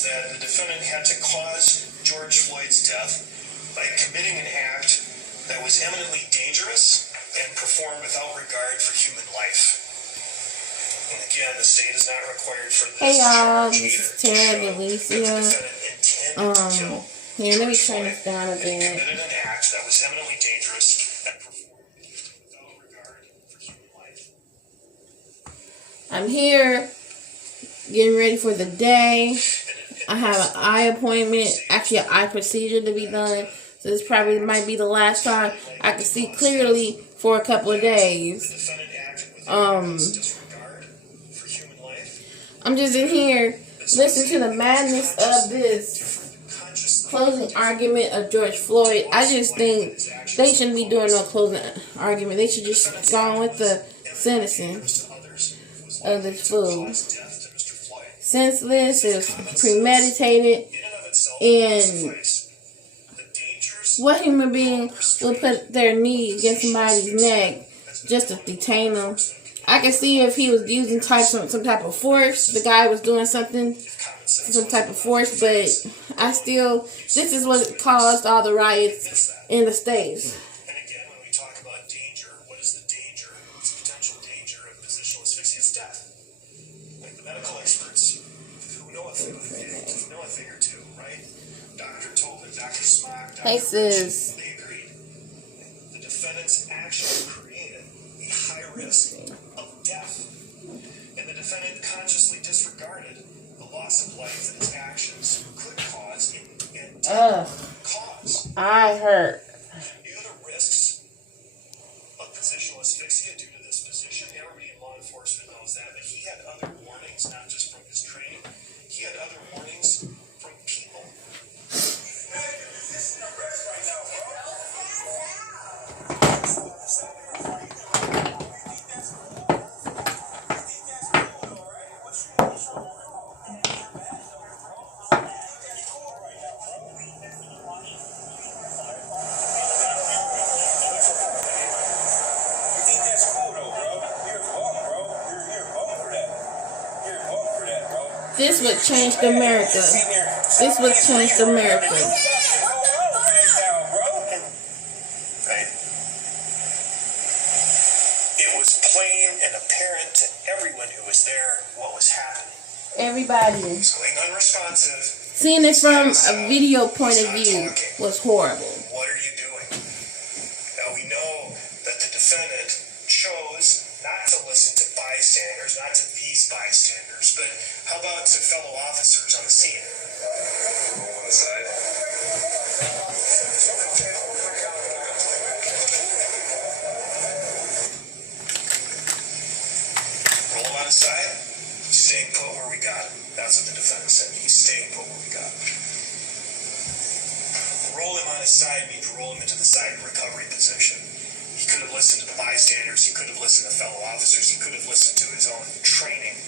is that the defendant had to cause George Floyd's death by committing an act that was eminently dangerous and performed without regard for human life. And again, the state is not required for this charge either to show that the defendant intended to kill Here, let me George turn Floyd this down a and bit. committed an act that was eminently dangerous and performed without regard for human life. I'm here getting ready for the day. I have an eye appointment, actually an eye procedure to be done. So this probably might be the last time I can see clearly for a couple of days. I'm just in here listening to the madness of this closing argument of George Floyd. I just think they shouldn't be doing no closing argument. They should just go on with the sentencing of this fool. Senseless, is premeditated, and what human being will put their knee against somebody's neck just to detain them? I can see if he was using some type of force. The guy was doing some type of force, but this is what caused all the riots in the States. And again, when we talk about danger, what is the danger? It's potential danger of positional asphyxia. It's death. Like the medical experts who know a thing or two, right? Dr. Tobin, Dr. Smock, Dr. Rich, they agreed. The defendant's action created a high risk of death. And the defendant consciously disregarded the loss of life that his actions could cause and cause. I hurt. He knew the risks of positional asphyxia due to this position. Everybody in law enforcement knows that. But he had other warnings, not just from his training. He had other warnings from people. This would change America. This would change America. It was plain and apparent to everyone who was there what was happening. Everybody. Going unresponsive. Seeing it from a video point of view was horrible. What are you doing? Now we know that the defendant chose not to listen to bystanders, not to these bystanders, but how about to fellow officers on the scene? Roll on the side. Roll him on his side. Staying put where we got him. That's what the defendant said. He's staying put where we got him. Roll him on his side means roll him into the side recovery position. He could have listened to the bystanders. He could have listened to fellow officers. He could have listened to his own training.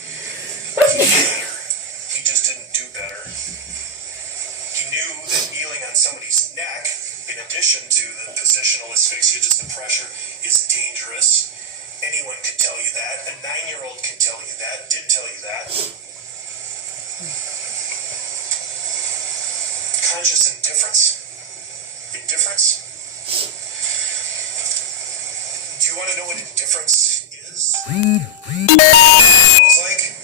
He just didn't do better. He knew that kneeling on somebody's neck, in addition to the positional asphyxia, just the pressure, is dangerous. Anyone could tell you that. A 9-year-old can tell you that, did tell you that. Conscious indifference? Indifference? Do you want to know what indifference is? It's like...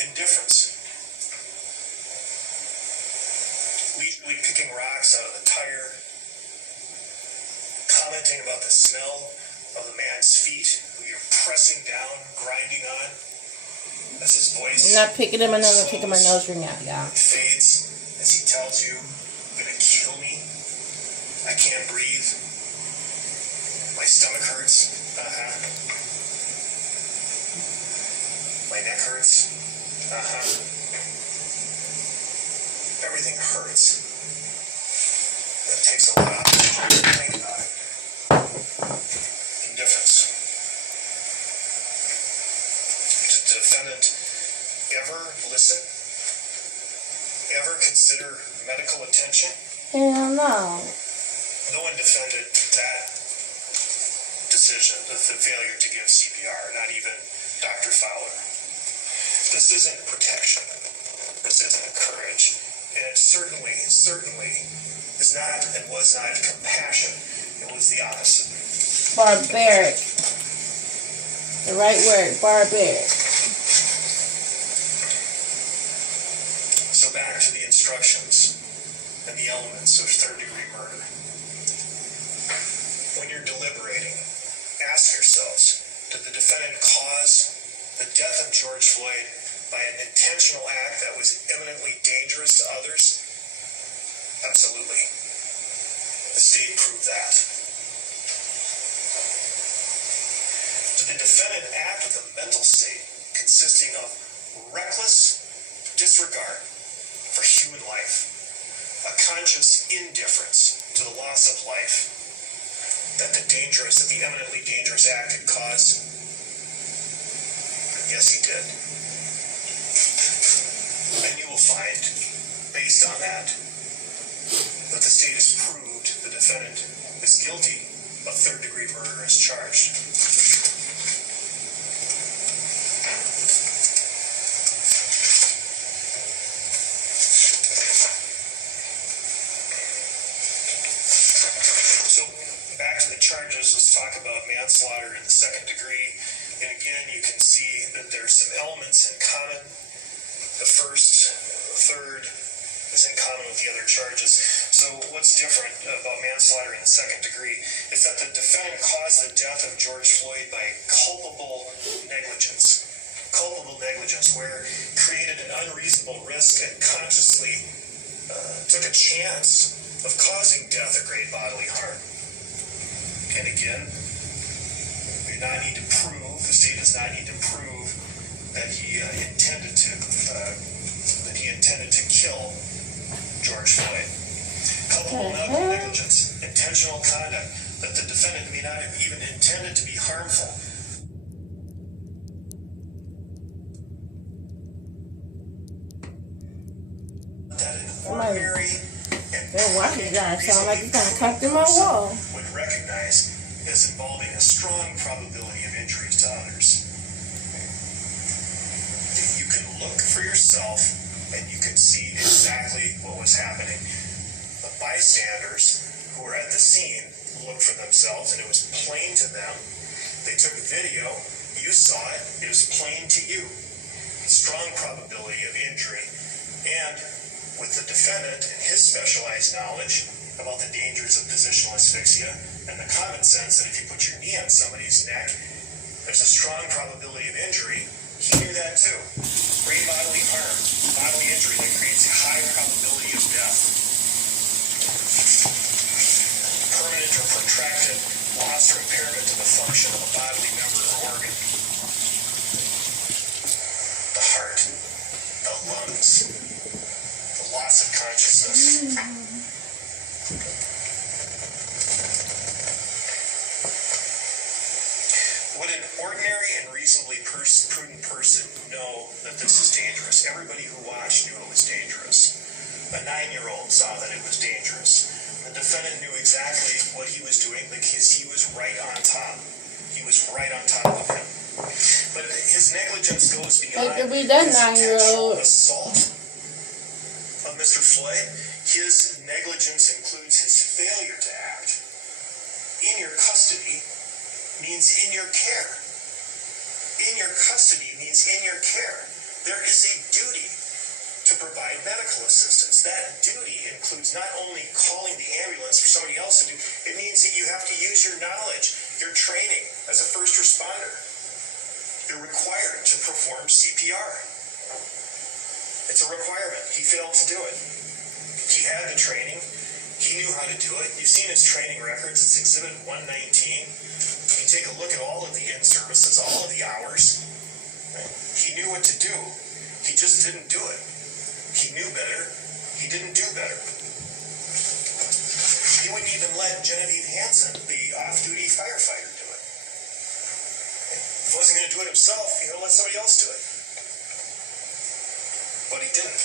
indifference. We picking rocks out of the tire, commenting about the smell of the man's feet who you're pressing down, grinding on. That's his voice. I'm not picking him, I'm not picking my nose ring out, y'all. It fades as he tells you, "You're gonna kill me. I can't breathe. My stomach hurts." My neck hurts. Everything hurts. It takes a lot of oxygen to think about it. Indifference. Did the defendant ever listen? Ever consider medical attention? Hell no. No one defended that decision, the failure to give CPR, not even Dr. Fowler. This isn't protection. This isn't courage. And it certainly is not and was not compassion. It was the opposite. Barbaric. The right word, barbaric. So back to the instructions and the elements of third-degree murder. When you're deliberating, ask yourselves, did the defendant cause the death of George Floyd by an intentional act that was eminently dangerous to others? Absolutely. The state proved that. Did the defendant act with a mental state consisting of reckless disregard for human life, a conscious indifference to the loss of life that the eminently dangerous act could cause? Yes, he did. And you will find, based on that the state has proved the defendant is guilty of third-degree murder as charged. So, back to the charges, let's talk about manslaughter in the second degree. And again, you can see that there's some elements in common. The first, third is in common with the other charges. So what's different about manslaughter in the second degree is that the defendant caused the death of George Floyd by culpable negligence. Culpable negligence, where created an unreasonable risk and consciously took a chance of causing death or great bodily harm. And again, we do not need to prove, the state does not need to prove that he intended to kill George Floyd. Culpable medical negligence, intentional conduct, that the defendant may not have even intended to be harmful. That an ordinary and sound like it's gonna cut through my wall. Would recognize as involving a strong probability of injuries to others. You can look for yourself and you can see exactly what was happening. The bystanders who were at the scene looked for themselves, and it was plain to them. They took a video, you saw it, it was plain to you. Strong probability of injury. And with the defendant and his specialized knowledge about the dangers of positional asphyxia and the common sense that if you put your knee on somebody's neck, there's a strong probability of injury. He knew that too. Great bodily harm, bodily injury that creates a high probability of death. Permanent or protracted loss or impairment to the function of a bodily member or organ. The heart, the lungs, the loss of consciousness. Would an ordinary and reasonably prudent person know that this is dangerous? Everybody who watched knew it was dangerous. A 9-year-old saw that it was dangerous. The defendant knew exactly what he was doing because he was right on top. He was right on top of him. But his negligence goes beyond his intentional assault of Mr. Floyd. His negligence includes his failure to act. In your custody means in your care. In your custody means in your care. There is a duty to provide medical assistance. That duty includes not only calling the ambulance for somebody else to do, it means that you have to use your knowledge, your training as a first responder. You're required to perform CPR. It's a requirement. He failed to do it. He had the training. He knew how to do it. You've seen his training records. It's Exhibit 119. You take a look at all of the in-services, all of the hours. Right? He knew what to do. He just didn't do it. He knew better. He didn't do better. He wouldn't even let Genevieve Hansen, the off-duty firefighter, do it. If he wasn't going to do it himself, let somebody else do it. But he didn't.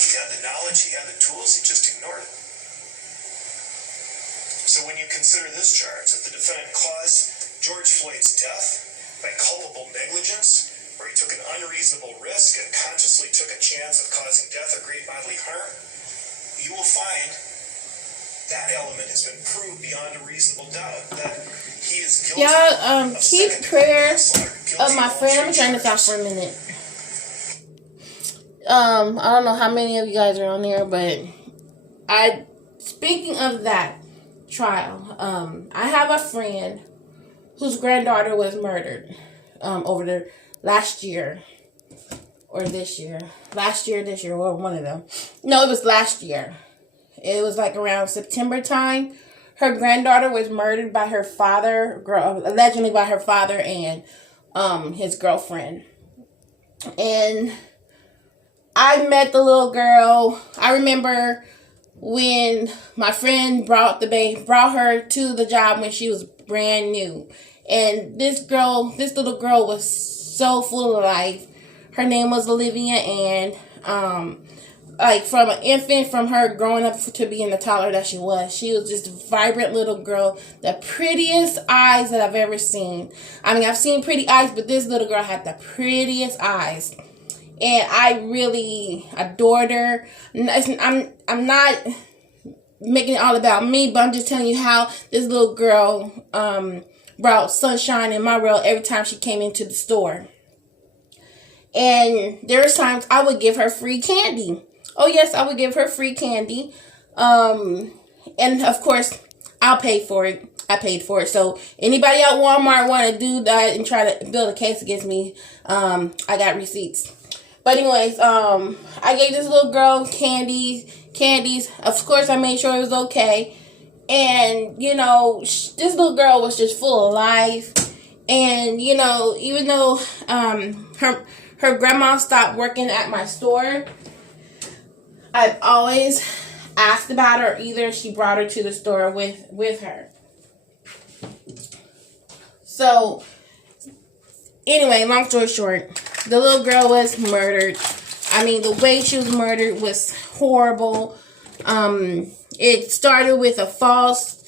He had the knowledge, he had the tools, he just ignored it. So when you consider this charge, that the defendant caused George Floyd's death by culpable negligence, where he took an unreasonable risk and consciously took a chance of causing death or great bodily harm, you will find that element has been proved beyond a reasonable doubt, that he is guilty. Y'all, keep prayer of my friend. Let me turn this off for a minute. I don't know how many of you guys are on there, but speaking of that trial, I have a friend whose granddaughter was murdered over the last year or this year, or one of them. No, it was last year. It was like around September time. Her granddaughter was murdered by her father, allegedly by her father and his girlfriend. And I met the little girl. I remember when my friend brought her to the job when she was brand new. And this little girl was so full of life. Her name was Olivia, and like from an infant, from her growing up to being the toddler that she was just a vibrant little girl. The prettiest eyes that I've ever seen. I mean, I've seen pretty eyes, but this little girl had the prettiest eyes. And I really adored her. I'm not making it all about me, but I'm just telling you how this little girl brought sunshine in my world every time she came into the store. And there was times I would give her free candy. Oh yes, I would give her free candy. And of course, I'll pay for it. I paid for it. So anybody at Walmart want to do that and try to build a case against me, I got receipts. But anyways, I gave this little girl candies. Of course, I made sure it was okay. And, this little girl was just full of life. And, even though her grandma stopped working at my store, I've always asked about her. Either she brought her to the store with her. So, anyway, long story short, the little girl was murdered. I mean, the way she was murdered was horrible. It started with a false,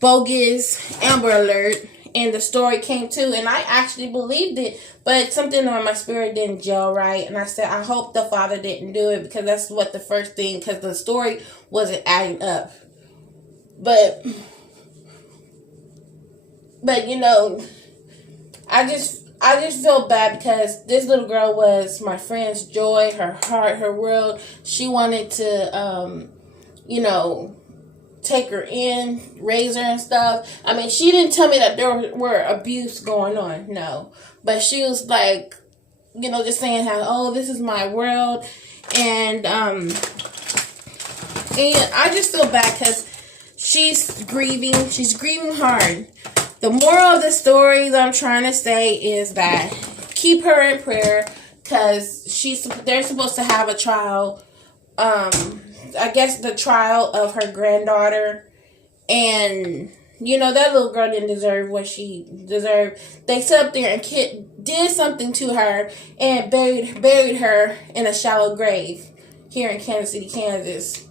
bogus Amber Alert, and the story came to, and I actually believed it, but something on my spirit didn't gel right, and I said, I hope the father didn't do it, because that's what the first thing, because the story wasn't adding up. But I just feel bad because this little girl was my friend's joy, her heart, her world. She wanted to, take her in, raise her and stuff. I mean, she didn't tell me that there were abuse going on, no. But she was like, just saying how, oh, this is my world. And I just feel bad because she's grieving hard. The moral of the story that I'm trying to say is that keep her in prayer because they're supposed to have a trial. I guess the trial of her granddaughter, and that little girl didn't deserve what she deserved. They sat up there and did something to her and buried her in a shallow grave here in Kansas City, Kansas.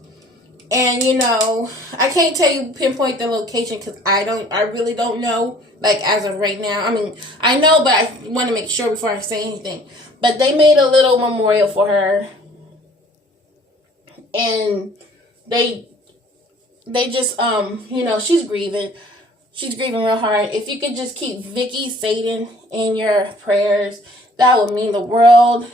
And I can't tell you pinpoint the location because I really don't know, like as of right now. I mean, I know, but I want to make sure before I say anything. But they made a little memorial for her. And they just, she's grieving. She's grieving real hard. If you could just keep Vicky Satan in your prayers, that would mean the world.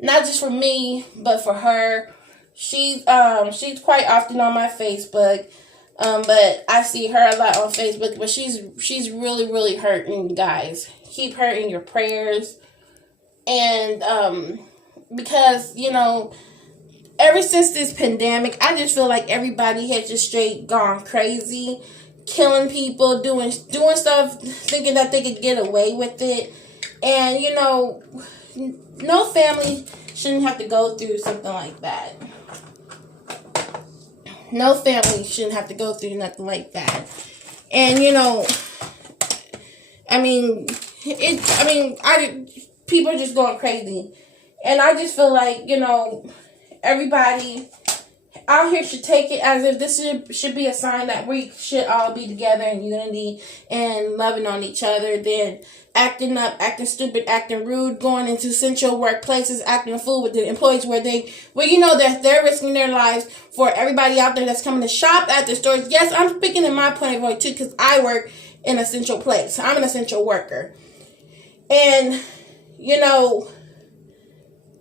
Not just for me, but for her. She's quite often on my Facebook. But I see her a lot on Facebook. But she's really, really hurting, guys. Keep her in your prayers. And, because, ever since this pandemic, I just feel like everybody has just straight gone crazy. killing people, doing stuff, thinking that they could get away with it. And, you know, no family shouldn't have to go through something like that. No family shouldn't have to go through nothing like that. And, you know, people are just going crazy. And I just feel like, you know, everybody out here should take it as if this should be a sign that we should all be together in unity and loving on each other, than acting up, acting stupid, acting rude, going into essential workplaces, acting a fool with the employees where you know that they're risking their lives for everybody out there that's coming to shop at the stores. Yes, I'm speaking in my point of view too, because I work in an essential place. I'm an essential worker. And, you know,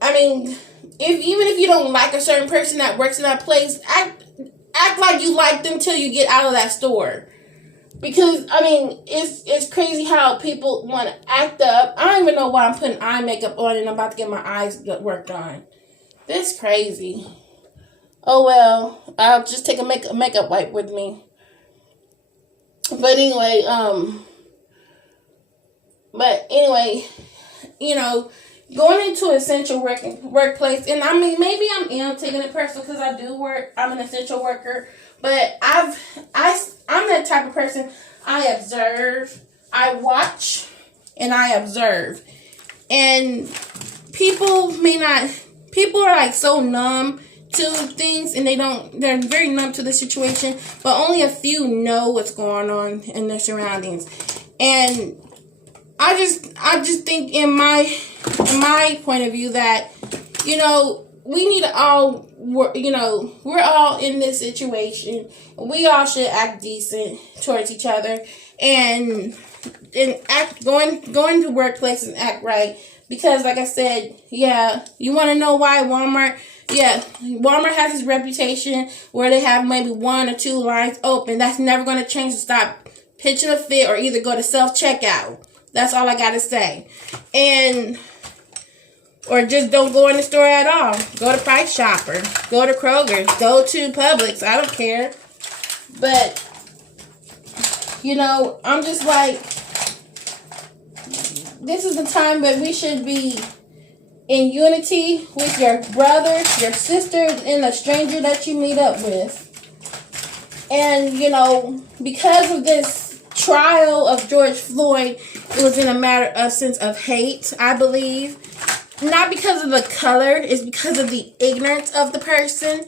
I mean, even if you don't like a certain person that works in that place, act like you like them till you get out of that store. Because, I mean, it's crazy how people want to act up. I don't even know why I'm putting eye makeup on and I'm about to get my eyes worked on. That's crazy. Oh, well, I'll just take a makeup wipe with me. But anyway, you know, going into an essential workplace, and I mean, maybe I'm taking it personal because I do work. I'm an essential worker, but I'm that type of person. I observe, I watch, and I observe. And people are like so numb to things, and they're very numb to the situation, but only a few know what's going on in their surroundings. And I just think in my point of view that, you know, we need to all work, you know, we're all in this situation. We all should act decent towards each other and act, going to workplaces and act right. Because like I said, yeah, you want to know why Walmart has this reputation where they have maybe 1 or 2 lines open. That's never going to change to stop pitching a fit or either go to self-checkout. That's all I got to say. Or just don't go in the store at all. Go to Price Chopper. Go to Kroger. Go to Publix. I don't care. But, you know, I'm just like, this is the time that we should be in unity with your brother, your sister, and a stranger that you meet up with. And, you know, because of this trial of George Floyd, it was in a matter of sense of hate, I believe. Not because of the color, it's because of the ignorance of the person.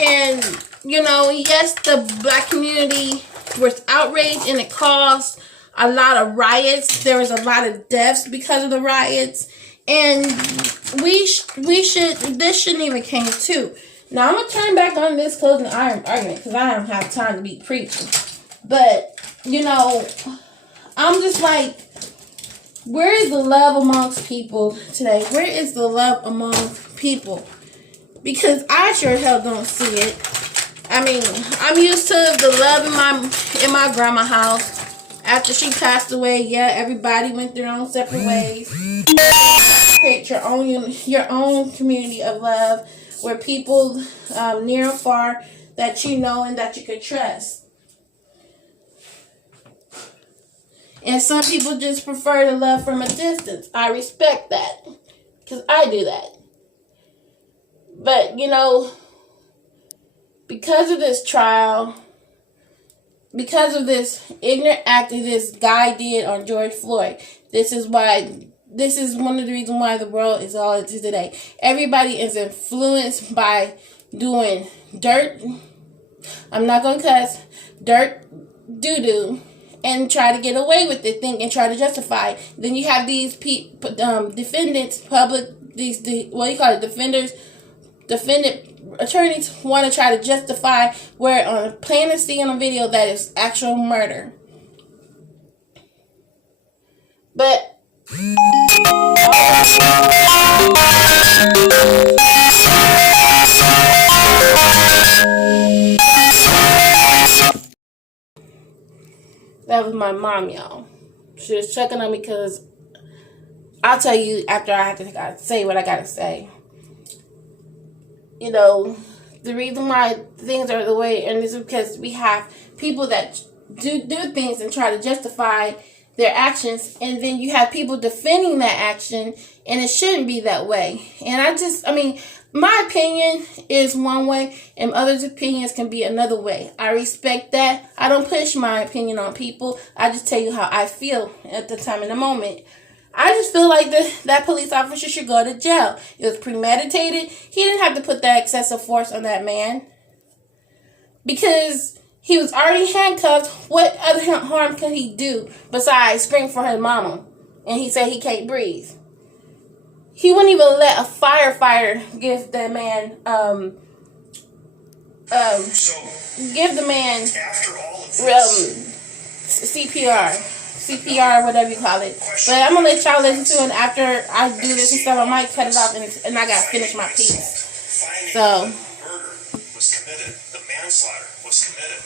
And, you know, yes, the black community was outraged and it caused a lot of riots. There was a lot of deaths because of the riots. And this shouldn't even came to. Now, I'm going to turn back on this closing argument because I don't have time to be preaching. But, you know, I'm just like, where is the love amongst people today? Where is the love among people? Because I sure hell don't see it. I mean, I'm used to the love in my grandma's house. After she passed away, yeah, everybody went their own separate ways. Create your own community of love where people near and far that you know and that you could trust. And some people just prefer to love from a distance. I respect that because I do that. But, you know, because of this trial, because of this ignorant act that this guy did on George Floyd, this is one of the reasons why the world is all it is today. Everybody is influenced by doing dirt, I'm not going to cuss, dirt, doo-doo, and try to get away with it, and try to justify. Then you have these defendants, defendant attorneys want to try to justify where on plain to see on a video that is actual murder. But that was my mom, y'all. She was checking on me because I'll tell you after I have to say what I gotta say. You know, the reason why things are the way, and this is because we have people that do things and try to justify their actions, and then you have people defending that action, and it shouldn't be that way. And I mean, my opinion is one way, and others' opinions can be another way. I respect that. I don't push my opinion on people. I just tell you how I feel at the time in the moment. I just feel like that police officer should go to jail. It was premeditated. He didn't have to put that excessive force on that man, because he was already handcuffed. What other harm could he do besides scream for his mama? And he said he can't breathe. He wouldn't even let a firefighter give the man give the man CPR, whatever you call it. But I'm gonna let y'all listen to it. And after I do this and stuff, I might cut it off, and I gotta finish my piece. So. Murder was committed. The manslaughter was committed.